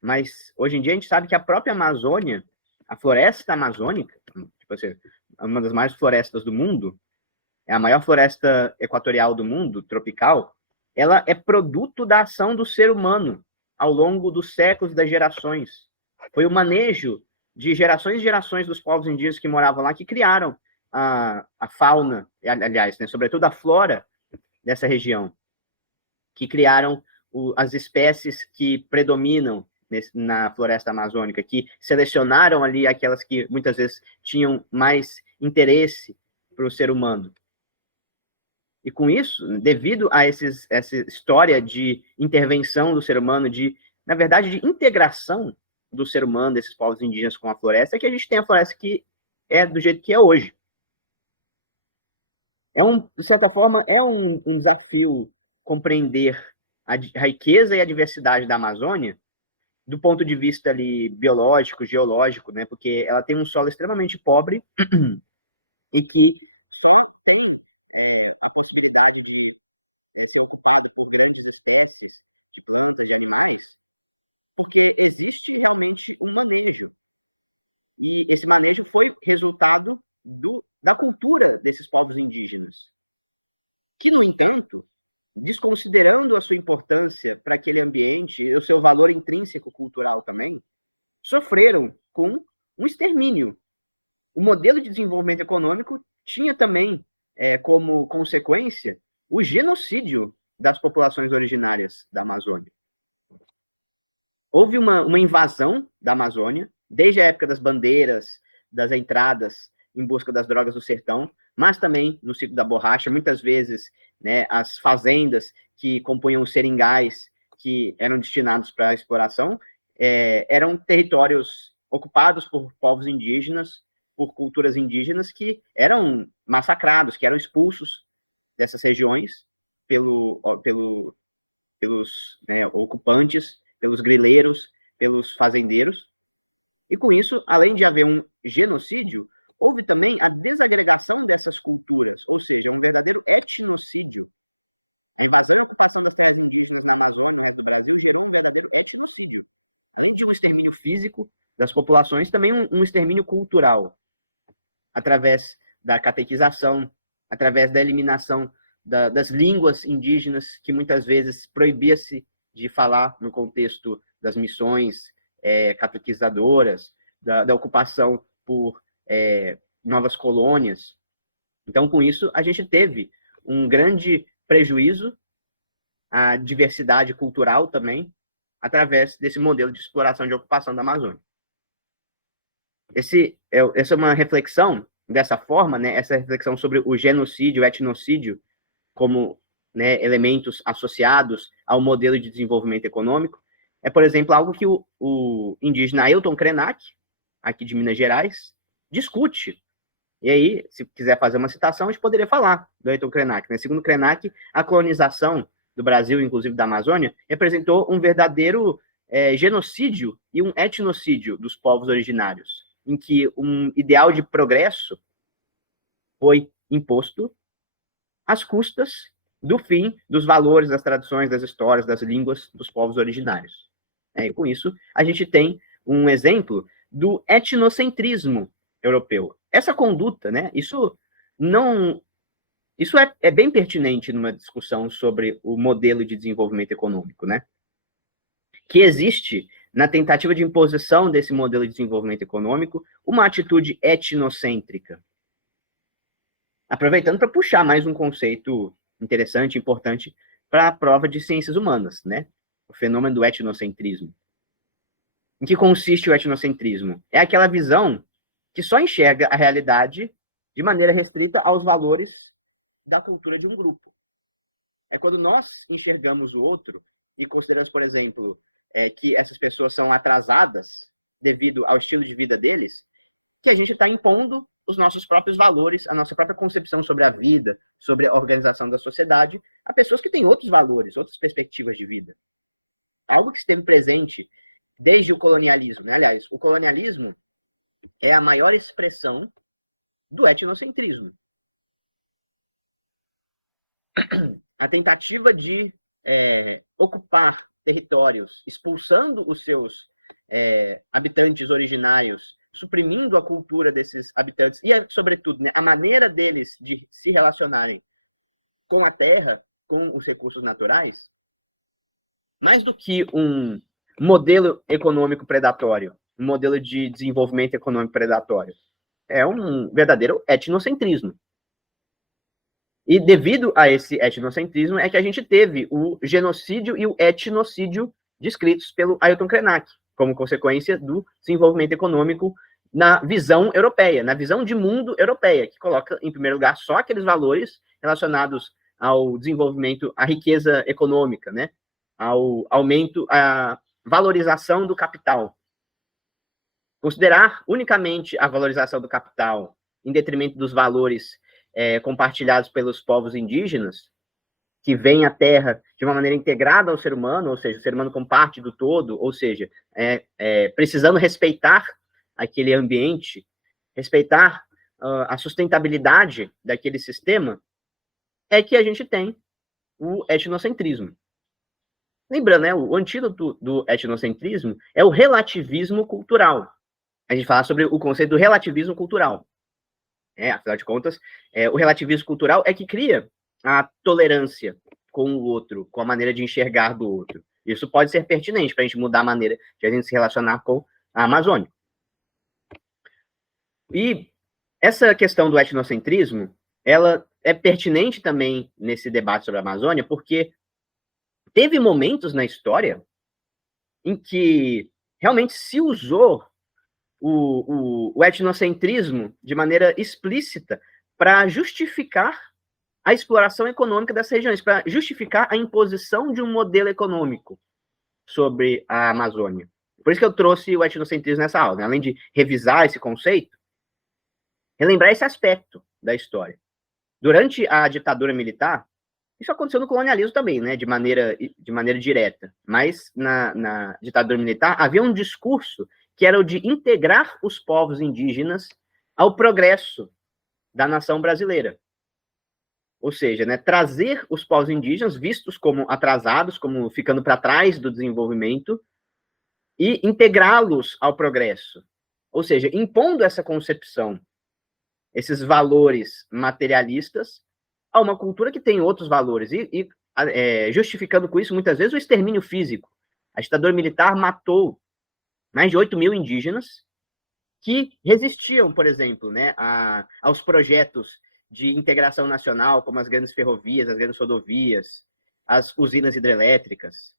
mas hoje em dia a gente sabe que a própria Amazônia, a floresta amazônica, tipo assim, uma das maiores florestas do mundo, é a maior floresta equatorial do mundo, tropical, ela é produto da ação do ser humano ao longo dos séculos e das gerações. Foi o manejo de gerações e gerações dos povos indígenas que moravam lá que criaram a fauna, aliás, né, sobretudo a flora dessa região, que criaram as espécies que predominam na floresta amazônica, que selecionaram ali aquelas que muitas vezes tinham mais interesse para o ser humano. E com isso, devido a essa história de intervenção do ser humano, na verdade, de integração do ser humano, desses povos indígenas com a floresta, é que a gente tem a floresta que é do jeito que é hoje. De certa forma, é um desafio compreender a riqueza e a diversidade da Amazônia do ponto de vista ali biológico, geológico, né? Porque ela tem um solo extremamente pobre e que só tem a possibilidade de ser ocupado por grandes espécies de plantas, de animais, porque existe realmente um manejo. E esse manejo foi resultado da cultura desses povos indígenas, que, no entanto, desconsiderando a sua importância para aquele ambiente, e o seu valor intrínseco cultural também, sofreram com um extermínio. O modelo de desenvolvimento econômico tinha também como consequência o genocídio das populações originárias da Amazônia. Houve uma invasão da Amazônia, desde a época das bandeiras, das entradas em busca das drogas do sertão, mas também no ciclo da borracha. Muitas vezes, né, as fazendas que compunham os seringais que eram destinados para a exploração eram territórios ocupados por povos indígenas, por culturas indígenas que eram massacrados, que eram expulsos dessas regiões pelos né, ocupantes, pelos grileiros, pelos fazendeiros. E com isso, além de haver um genocídio, houve também a desagregação dessas culturas, ou seja, um verdadeiro etnocídio. A invasão e ocupação das terras indígenas na Amazônia e no resto do Brasil gerou um verdadeiro etnocídio. Além de um extermínio físico das populações, também um extermínio cultural, através da catequização, através da eliminação das línguas indígenas, que muitas vezes proibia-se de falar no contexto das missões catequizadoras, da ocupação por novas colônias. Então, com isso, a gente teve um grande prejuízo à diversidade cultural também, através desse modelo de exploração e de ocupação da Amazônia. Essa é uma reflexão dessa forma, né, essa reflexão sobre o genocídio, o etnocídio, como, né, elementos associados ao modelo de desenvolvimento econômico, é, por exemplo, algo que o indígena Ailton Krenak, aqui de Minas Gerais, discute. E aí, se quiser fazer uma citação, a gente poderia falar do Ailton Krenak. Né? Segundo Krenak, a colonização do Brasil, inclusive da Amazônia, representou um verdadeiro genocídio e um etnocídio dos povos originários, em que um ideal de progresso foi imposto às custas do fim dos valores, das tradições, das histórias, das línguas dos povos originários. E com isso, a gente tem um exemplo do etnocentrismo europeu. Essa conduta, né, isso é bem pertinente numa discussão sobre o modelo de desenvolvimento econômico, né? Que existe, na tentativa de imposição desse modelo de desenvolvimento econômico, uma atitude etnocêntrica. Aproveitando para puxar mais um conceito interessante, importante, para a prova de ciências humanas, né? O fenômeno do etnocentrismo. Em que consiste o etnocentrismo? É aquela visão que só enxerga a realidade de maneira restrita aos valores da cultura de um grupo. É quando nós enxergamos o outro e consideramos, por exemplo, que essas pessoas são atrasadas devido ao estilo de vida deles, que a gente está impondo os nossos próprios valores, a nossa própria concepção sobre a vida, sobre a organização da sociedade, a pessoas que têm outros valores, outras perspectivas de vida. Algo que esteve presente desde o colonialismo, né? Aliás, o colonialismo é a maior expressão do etnocentrismo. A tentativa de ocupar territórios, expulsando os seus habitantes originários, suprimindo a cultura desses habitantes e, sobretudo, né, a maneira deles de se relacionarem com a terra, com os recursos naturais, mais do que um modelo econômico predatório, um modelo de desenvolvimento econômico predatório, é um verdadeiro etnocentrismo. E devido a esse etnocentrismo é que a gente teve o genocídio e o etnocídio descritos pelo Ailton Krenak, como consequência do desenvolvimento econômico na visão europeia, na visão de mundo europeia, que coloca, em primeiro lugar, só aqueles valores relacionados ao desenvolvimento, à riqueza econômica, né? Ao aumento, à valorização do capital. Considerar unicamente a valorização do capital em detrimento dos valores compartilhados pelos povos indígenas, que veem a terra de uma maneira integrada ao ser humano, ou seja, o ser humano como parte do todo, ou seja, precisando respeitar aquele ambiente, respeitar a sustentabilidade daquele sistema, é que a gente tem o etnocentrismo. Lembrando, né, o antídoto do etnocentrismo é o relativismo cultural. A gente fala sobre o conceito do relativismo cultural. Afinal de contas, o relativismo cultural é que cria a tolerância com o outro, com a maneira de enxergar do outro. Isso pode ser pertinente para a gente mudar a maneira de a gente se relacionar com a Amazônia. E essa questão do etnocentrismo, ela é pertinente também nesse debate sobre a Amazônia, porque teve momentos na história em que realmente se usou o etnocentrismo de maneira explícita para justificar a exploração econômica dessas regiões, para justificar a imposição de um modelo econômico sobre a Amazônia. Por isso que eu trouxe o etnocentrismo nessa aula, né? Além de revisar esse conceito, relembrar esse aspecto da história. Durante a ditadura militar, isso aconteceu no colonialismo também, né, de maneira direta, mas na ditadura militar havia um discurso que era o de integrar os povos indígenas ao progresso da nação brasileira. Ou seja, né, trazer os povos indígenas vistos como atrasados, como ficando para trás do desenvolvimento, e integrá-los ao progresso. Ou seja, impondo essa concepção, esses valores materialistas, a uma cultura que tem outros valores, justificando com isso, muitas vezes, o extermínio físico. A ditadura militar matou mais de 8 mil indígenas que resistiam, por exemplo, né, aos projetos de integração nacional, como as grandes ferrovias, as grandes rodovias, as usinas hidrelétricas.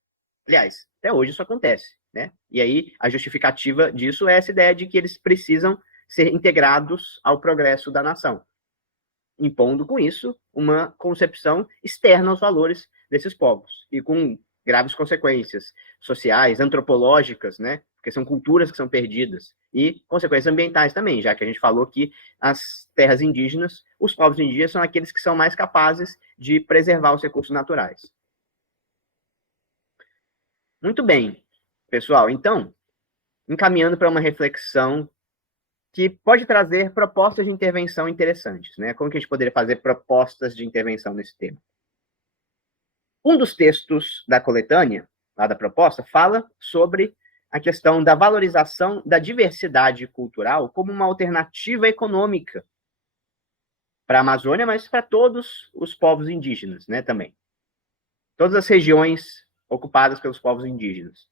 Aliás, até hoje isso acontece, né? E aí a justificativa disso é essa ideia de que eles precisam ser integrados ao progresso da nação, impondo com isso uma concepção externa aos valores desses povos, e com graves consequências sociais, antropológicas, né? Porque são culturas que são perdidas, e consequências ambientais também, já que a gente falou que as terras indígenas, os povos indígenas são aqueles que são mais capazes de preservar os recursos naturais. Muito bem, pessoal, então, encaminhando para uma reflexão que pode trazer propostas de intervenção interessantes, né? Como que a gente poderia fazer propostas de intervenção nesse tema? Um dos textos da coletânea, lá da proposta, fala sobre a questão da valorização da diversidade cultural como uma alternativa econômica para a Amazônia, mas para todos os povos indígenas, né, também. Todas as regiões ocupadas pelos povos indígenas.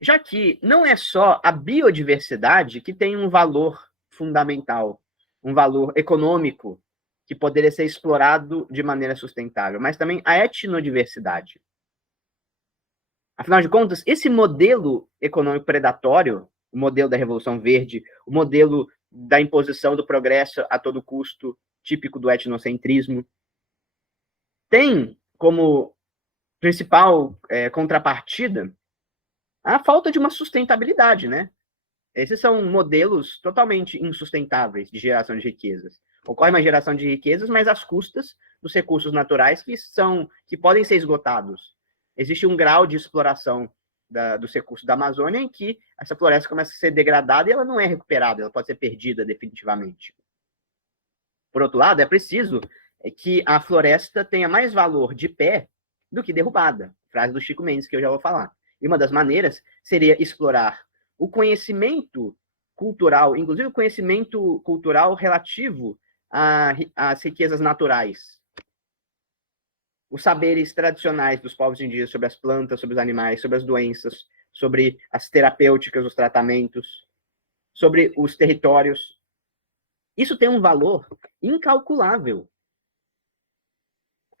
Já que não é só a biodiversidade que tem um valor fundamental, um valor econômico, que poderia ser explorado de maneira sustentável, mas também a etnodiversidade. Afinal de contas, esse modelo econômico predatório, o modelo da Revolução Verde, o modelo da imposição do progresso a todo custo, típico do etnocentrismo, tem como principal contrapartida a falta de uma sustentabilidade, né? Esses são modelos totalmente insustentáveis de geração de riquezas. Ocorre uma geração de riquezas, mas às custas dos recursos naturais que podem ser esgotados. Existe um grau de exploração dos recursos da Amazônia em que essa floresta começa a ser degradada e ela não é recuperada, ela pode ser perdida definitivamente. Por outro lado, é preciso que a floresta tenha mais valor de pé do que derrubada. Frase do Chico Mendes, que eu já vou falar. E uma das maneiras seria explorar o conhecimento cultural, inclusive o conhecimento cultural relativo às riquezas naturais. Os saberes tradicionais dos povos indígenas sobre as plantas, sobre os animais, sobre as doenças, sobre as terapêuticas, os tratamentos, sobre os territórios. Isso tem um valor incalculável.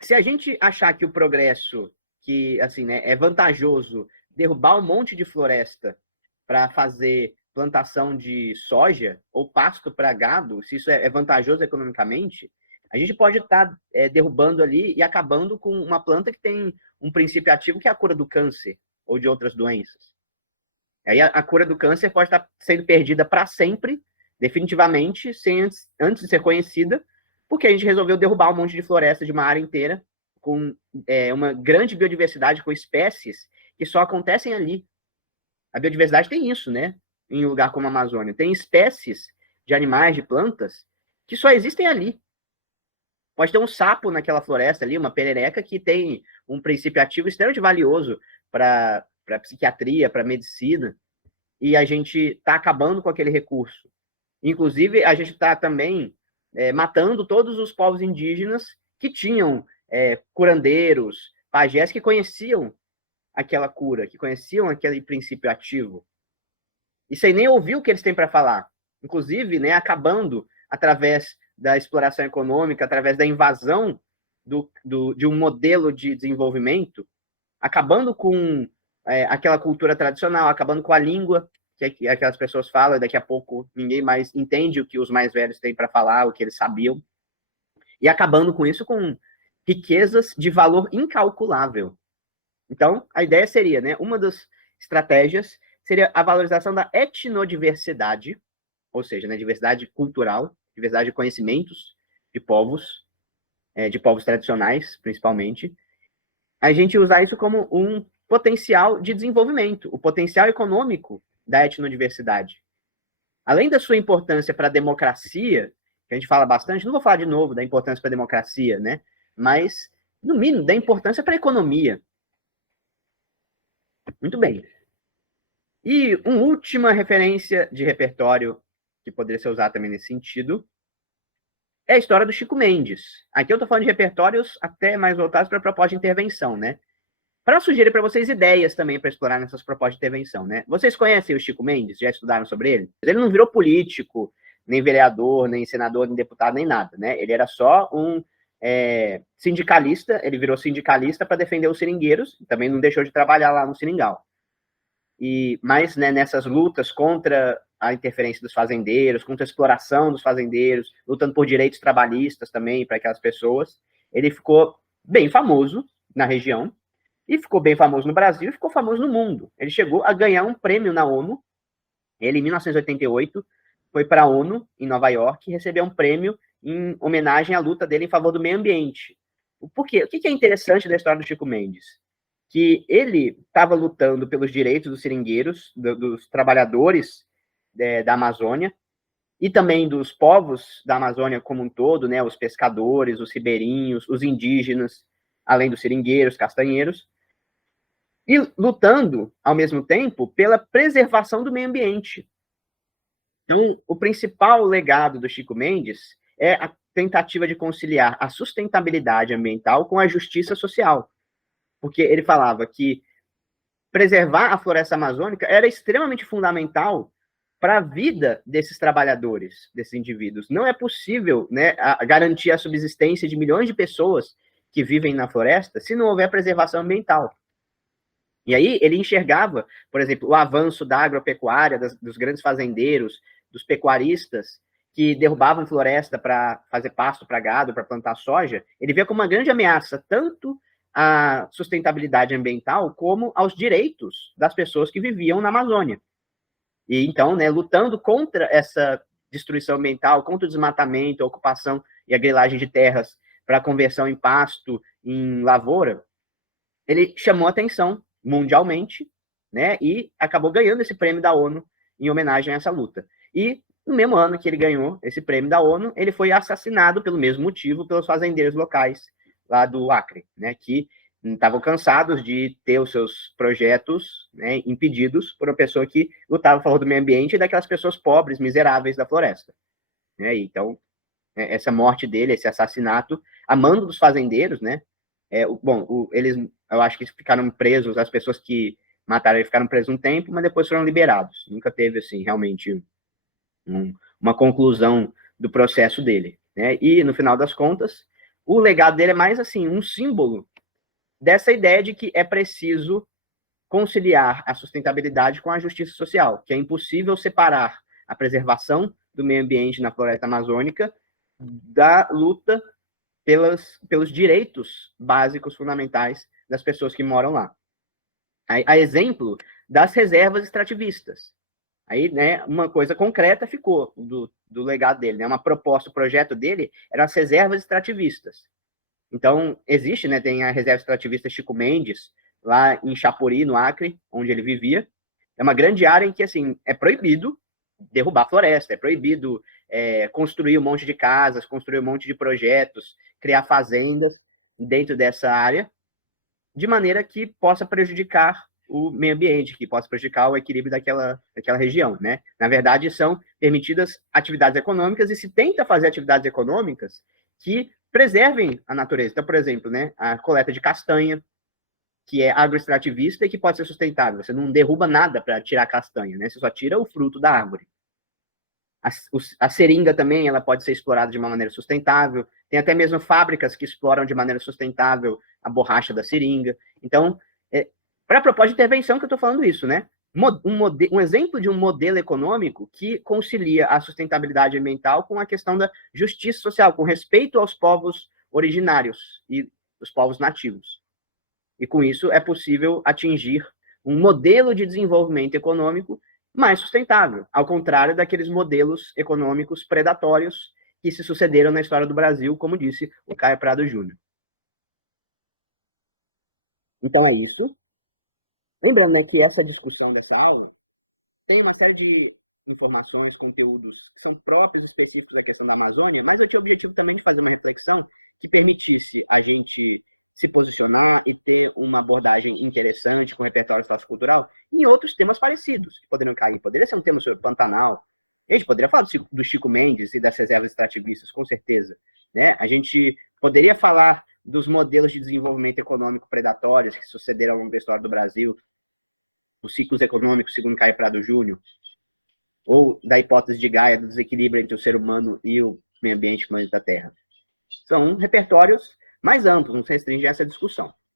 Se a gente achar que o progresso, que assim, né, é vantajoso derrubar um monte de floresta para fazer plantação de soja ou pasto para gado, se isso é vantajoso economicamente, a gente pode estar derrubando ali e acabando com uma planta que tem um princípio ativo que é a cura do câncer ou de outras doenças. Aí a cura do câncer pode estar sendo perdida para sempre, definitivamente, antes de ser conhecida, porque a gente resolveu derrubar um monte de floresta de uma área inteira com uma grande biodiversidade, com espécies que só acontecem ali. A biodiversidade tem isso, né? Em um lugar como a Amazônia. Tem espécies de animais, de plantas, que só existem ali. Pode ter um sapo naquela floresta ali, uma perereca, que tem um princípio ativo extremamente valioso para psiquiatria, para medicina, e a gente está acabando com aquele recurso. Inclusive, a gente está também matando todos os povos indígenas que tinham curandeiros, pajés, que conheciam aquela cura, que conheciam aquele princípio ativo. E sem nem ouvir o que eles têm para falar. Inclusive, né, acabando através da exploração econômica, através da invasão de um modelo de desenvolvimento, acabando com aquela cultura tradicional, acabando com a língua, que aquelas pessoas falam, e daqui a pouco ninguém mais entende o que os mais velhos têm para falar, o que eles sabiam, e acabando com isso com riquezas de valor incalculável. Então, a ideia seria, né, uma das estratégias seria a valorização da etnodiversidade, ou seja, né, diversidade cultural, diversidade de conhecimentos de povos tradicionais, principalmente. A gente usar isso como um potencial de desenvolvimento, o potencial econômico da etnodiversidade. Além da sua importância para a democracia, que a gente fala bastante, não vou falar de novo da importância para a democracia, né? Mas, no mínimo, da importância para a economia. Muito bem. E uma última referência de repertório que poderia ser usada também nesse sentido é a história do Chico Mendes. Aqui eu estou falando de repertórios até mais voltados para a proposta de intervenção, né? Para sugerir para vocês ideias também para explorar nessas propostas de intervenção, né? Vocês conhecem o Chico Mendes? Já estudaram sobre ele? Ele não virou político, nem vereador, nem senador, nem deputado, nem nada, né? Ele era só um sindicalista, ele virou sindicalista para defender os seringueiros, também não deixou de trabalhar lá no Seringal. Mas, né, nessas lutas contra a interferência dos fazendeiros, contra a exploração dos fazendeiros, lutando por direitos trabalhistas também para aquelas pessoas, ele ficou bem famoso na região, e ficou bem famoso no Brasil, e ficou famoso no mundo. Ele chegou a ganhar um prêmio na ONU, ele, em 1988, foi para a ONU, em Nova York, e recebeu um prêmio em homenagem à luta dele em favor do meio ambiente. Por quê? O que é interessante da história do Chico Mendes? Que ele estava lutando pelos direitos dos seringueiros, dos trabalhadores da Amazônia, e também dos povos da Amazônia como um todo, né, os pescadores, os ribeirinhos, os indígenas, além dos seringueiros, castanheiros, e lutando, ao mesmo tempo, pela preservação do meio ambiente. Então, o principal legado do Chico Mendes é a tentativa de conciliar a sustentabilidade ambiental com a justiça social. Porque ele falava que preservar a floresta amazônica era extremamente fundamental para a vida desses trabalhadores, desses indivíduos. Não é possível, né, garantir a subsistência de milhões de pessoas que vivem na floresta se não houver preservação ambiental. E aí ele enxergava, por exemplo, o avanço da agropecuária, dos grandes fazendeiros, dos pecuaristas, que derrubavam floresta para fazer pasto para gado, para plantar soja. Ele via como uma grande ameaça, tanto à sustentabilidade ambiental, como aos direitos das pessoas que viviam na Amazônia. E então, né, lutando contra essa destruição ambiental, contra o desmatamento, a ocupação e a grilagem de terras para conversão em pasto, em lavoura, ele chamou atenção mundialmente, né, e acabou ganhando esse prêmio da ONU em homenagem a essa luta. E no mesmo ano que ele ganhou esse prêmio da ONU, ele foi assassinado pelo mesmo motivo pelos fazendeiros locais lá do Acre, né, que estavam cansados de ter os seus projetos, né, impedidos por uma pessoa que lutava a favor do meio ambiente e daquelas pessoas pobres, miseráveis da floresta. Né? Então, essa morte dele, esse assassinato, a mando dos fazendeiros, né, eles, eu acho que ficaram presos, as pessoas que mataram ele ficaram presos um tempo, mas depois foram liberados. Nunca teve, assim, realmente uma conclusão do processo dele. Né? E, no final das contas, o legado dele é mais, assim, um símbolo dessa ideia de que é preciso conciliar a sustentabilidade com a justiça social, que é impossível separar a preservação do meio ambiente na floresta amazônica da luta pelos direitos básicos fundamentais das pessoas que moram lá. A exemplo das reservas extrativistas. Aí, né, uma coisa concreta ficou do legado dele, né, uma proposta, o projeto dele eram as reservas extrativistas. Então, existe, né, tem a reserva extrativista Chico Mendes, lá em Chapuri, no Acre, onde ele vivia. É uma grande área em que, assim, é proibido derrubar a floresta, é proibido construir um monte de casas, construir um monte de projetos, criar fazendas dentro dessa área, de maneira que possa prejudicar o meio ambiente, que possa prejudicar o equilíbrio daquela região, né? Na verdade, são permitidas atividades econômicas e se tenta fazer atividades econômicas que preservem a natureza. Então, por exemplo, né, a coleta de castanha, que é agroextrativista e que pode ser sustentável. Você não derruba nada para tirar a castanha, né? Você só tira o fruto da árvore. A seringa também, ela pode ser explorada de uma maneira sustentável. Tem até mesmo fábricas que exploram de maneira sustentável a borracha da seringa. Então, para a proposta de intervenção que eu estou falando isso, né? um exemplo de um modelo econômico que concilia a sustentabilidade ambiental com a questão da justiça social, com respeito aos povos originários e os povos nativos. E com isso é possível atingir um modelo de desenvolvimento econômico mais sustentável, ao contrário daqueles modelos econômicos predatórios que se sucederam na história do Brasil, como disse o Caio Prado Júnior. Então é isso. Lembrando, né, que essa discussão dessa aula tem uma série de informações, conteúdos que são próprios, específicos da questão da Amazônia, mas eu tinha o objetivo também de fazer uma reflexão que permitisse a gente se posicionar e ter uma abordagem interessante com o repertório sociocultural em outros temas parecidos, que poderiam cair. Poderia ser um tema sobre Pantanal, a gente poderia falar do Chico Mendes e das reservas extrativistas, com certeza. Né? A gente poderia falar dos modelos de desenvolvimento econômico predatórios que sucederam ao longo da história do Brasil, os ciclos econômicos, segundo Caio Prado Júnior, ou da hipótese de Gaia, do desequilíbrio entre o ser humano e o meio ambiente, planeta Terra. São repertórios mais amplos, não se restringe a essa discussão.